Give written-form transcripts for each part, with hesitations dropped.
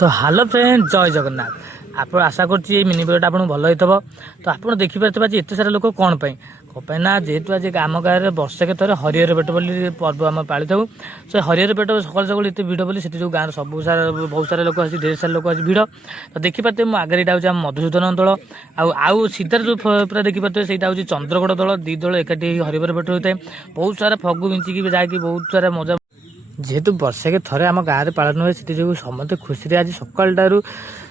तो hello friend जय जगन्नाथ आप आशा करुँच मिनी भिडियोटा आपको भल होता तो आप देखिपे आज एत सारा लोक कौन कहीं ना जेहेतु आज आम गाँव में वर्षके थोड़े हरिहर पेट बोली पर्व आम पाली था से हरिहर पेट सकाल सकाल एत भिड़ बोली से जो गाँव सब सारा बहुत सारा लोक ढेर सारा लोक आज भिड़ तो देखिपे मो आगे यहाँ हूँ मधुसूदन दल आउ सीधार जो पूरा देखिपे से हूँ चंद्रगढ़ दल दी दल एकाठी हरिहर पेट होता है बहुत सारा फगु विंचिकी जाकि बहुत सारा मजा जेहेतु वर्षके थरे आम गाँव में पालन हुए से जो समस्त खुशी आज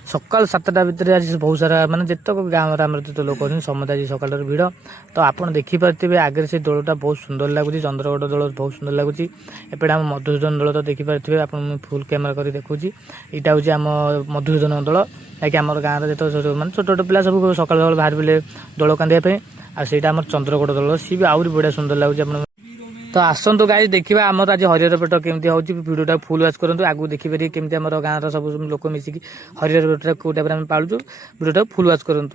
सकाल 7टा भितर आज बहुत सारा माने जितक गाँव आम जो लोक समस्त आज सकाल भिड़ तो आप देखिपे आगे से दलटा बहुत सुंदर लगुच चंद्रगढ़ दल बहुत सुंदर लगुच एपटे आम मधुसूदन दल तो देखिपे आप फुल कैमेरा कर देखुची यहाँ हूँ आम मधुसूदन दल जैकि आम गाँव में जो मैं छोट छोट पिला सब सकाल सकाल बाहर पे दल कांदिया आ सहीटा आम चंद्रगढ़ दल सी भी आहरी बढ़िया सुंदर लगुच तो आसतु गाइस देखा आम आज हरिहर पेट केमती होची भिडियोटा फुल वाच करूँ आगू देखिपारे केमती आम गाँव सब लोक मिसिकी हरिहर पेट कौ टाइप पालुचु भिडियोटा फुल वाच करूँ।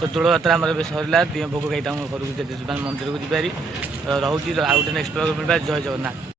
तो दୋल यात्रा आम सरला भोग खाई घरको मंदिर को जी रही रोचे आउ गोटे नेक्स्ट प्रोग्राम जय जगन्नाथ।